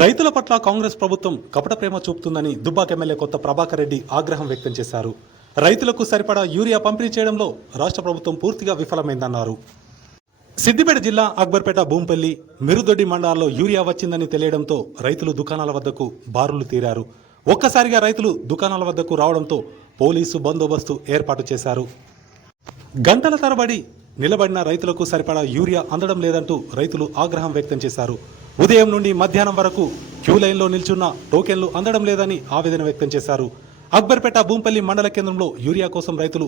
రైతుల పట్ల కాంగ్రెస్ ప్రభుత్వం కపట ప్రేమ చూపుతుందని దుబ్బాక ఎమ్మెల్యే కొత్త ప్రభాకర్ రెడ్డి ఆగ్రహం వ్యక్తం చేశారు. రైతులకు సరిపడా యూరియా పంపిణీ చేయడంలో రాష్ట్ర ప్రభుత్వం పూర్తిగా విఫలమైందన్నారు. సిద్దిపేట జిల్లా అక్బర్పేట భూంపల్లి మిరుదొడ్డి మండలాల్లో యూరియా వచ్చిందని తెలియడంతో రైతులు దుకాణాల వద్దకు బారులు తీరారు. ఒక్కసారిగా రైతులు దుకాణాల వద్దకు రావడంతో పోలీసు బందోబస్తు ఏర్పాటు చేశారు. గంటల తరబడి నిలబడిన రైతులకు సరిపడా యూరియా అందడం లేదంటూ రైతులు ఆగ్రహం వ్యక్తం చేశారు. ఉదయం నుండి మధ్యాహ్నం వరకు క్యూ లైన్లో నిల్చున్న టోకెన్లు అందడం లేదని ఆవేదన వ్యక్తం చేశారు. అక్బర్పేట భూంపల్లి మండల కేంద్రంలో యూరియా కోసం రైతులు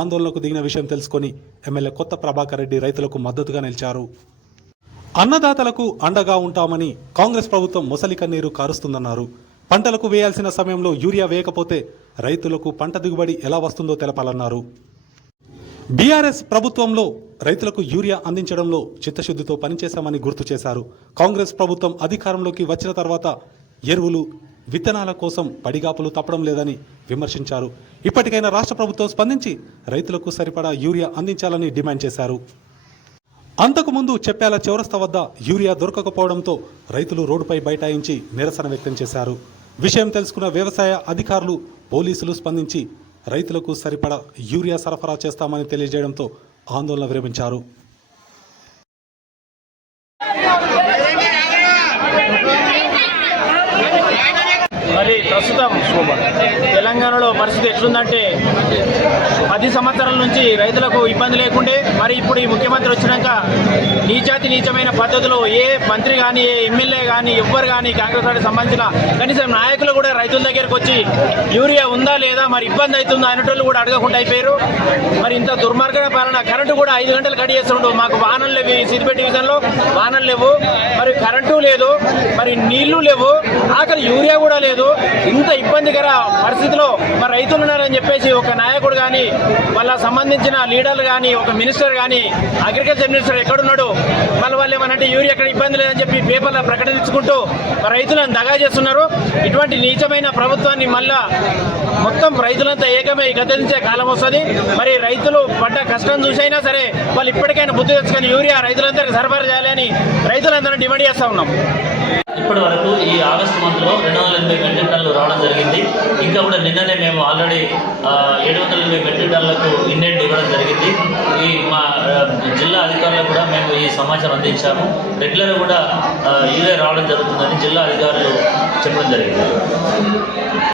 ఆందోళనకు దిగిన విషయం తెలుసుకొని ఎమ్మెల్యే కొత్త ప్రభాకర్ రెడ్డి రైతులకు మద్దతుగా నిలిచారు. అన్నదాతలకు అండగా ఉంటామని కాంగ్రెస్ ప్రభుత్వం మొసలి కన్నీరు కారుస్తుందన్నారు. పంటలకు వేయాల్సిన సమయంలో యూరియా వేయకపోతే రైతులకు పంట దిగుబడి ఎలా వస్తుందో తెలపాలన్నారు. బీఆర్ఎస్ ప్రభుత్వంలో రైతులకు యూరియా అందించడంలో చిత్తశుద్ధితో పనిచేశామని గుర్తు చేశారు. కాంగ్రెస్ ప్రభుత్వం అధికారంలోకి వచ్చిన తర్వాత ఎరువులు విత్తనాల కోసం పడిగాపులు తప్పడం లేదని విమర్శించారు. ఇప్పటికైనా రాష్ట్ర ప్రభుత్వం స్పందించి రైతులకు సరిపడా యూరియా అందించాలని డిమాండ్ చేశారు. అంతకుముందు చెప్పాల చౌరస్త వద్ద యూరియా దొరకకపోవడంతో రైతులు రోడ్డుపై బైఠాయించి నిరసన వ్యక్తం చేశారు. విషయం తెలుసుకున్న వ్యవసాయ అధికారులు పోలీసులు స్పందించి రైతులకు సరిపడా యూరియా సరఫరా చేస్తామని తెలియజేయడంతో ఆందోళన విరమించారు. మరి ప్రస్తుతం తెలంగాణలో పరిస్థితి ఎట్లుందంటే పది సంవత్సరాల నుంచి రైతులకు ఇబ్బంది లేకుండే మరి ఇప్పుడు ఈ ముఖ్యమంత్రి వచ్చినాక నీచాతి నీచమైన పద్ధతిలో ఏ మంత్రి కానీ ఏ ఎమ్మెల్యే కానీ ఎవ్వరు కానీ కాంగ్రెస్ పార్టీ సంబంధించిన కనీసం నాయకులు కూడా రైతుల దగ్గరికి వచ్చి యూరియా ఉందా లేదా మరి ఇబ్బంది అవుతుందా అనేటోళ్ళు కూడా అడగకుండా అయిపోయారు. మరి ఇంత దుర్మార్గమైన పాలన కరెంటు కూడా ఐదు గంటలు కట్ చేస్తుండవు మాకు వాహనాలు లేవు ఈ సిద్దిపేట డివిజన్లో వాహనాలు లేవు. మరి కరెంటు లేదు మరి నీళ్ళు లేవు. ఆఖరి యూరియా కూడా లేదు. ఇంత ఇబ్బందికర పరిస్థితిలో మరి రైతులు ఉన్నారని చెప్పేసి ఒక నాయకుడు కానీ వాళ్ళ సంబంధించిన లీడర్లు కానీ ఒక మినిస్టర్ కానీ అగ్రికల్చర్ మినిస్టర్ ఎక్కడున్నాడు? మళ్ళీ వాళ్ళు ఏమనంటే యూరియా ఎక్కడ ఇబ్బంది లేదని చెప్పి పేపర్లో ప్రకటించుకుంటూ రైతులను దగా చేస్తున్నారు. ఇటువంటి నీచమైన ప్రభుత్వాన్ని మళ్ళా మొత్తం రైతులంతా ఏకమై గతించే కాలం వస్తుంది. మరి రైతులు పడ్డ కష్టం చూసైనా సరే వాళ్ళు ఇప్పటికైనా బుద్ధి తెచ్చుకొని యూరియా రైతులందరికీ సరఫరా చేయాలని రైతులందరం డిమాండ్ చేస్తా ఉన్నాం. ఇప్పటి వరకు ఈ ఆగస్టు మంత్లో రెండు వందల ఎనభై మెట్రిక్ టన్నులు రావడం జరిగింది. ఇంకా కూడా నిన్ననే మేము ఆల్రెడీ ఏడు వందల ఎనభై మెట్రిక్ టన్నులకు ఇండెంట్ ఇవ్వడం జరిగింది. ఈ మా జిల్లా అధికారులకు కూడా మేము ఈ సమాచారం అందించాము. రెగ్యులర్గా కూడా ఇవే రావడం జరుగుతుందని జిల్లా అధికారులు చెప్పడం జరిగింది.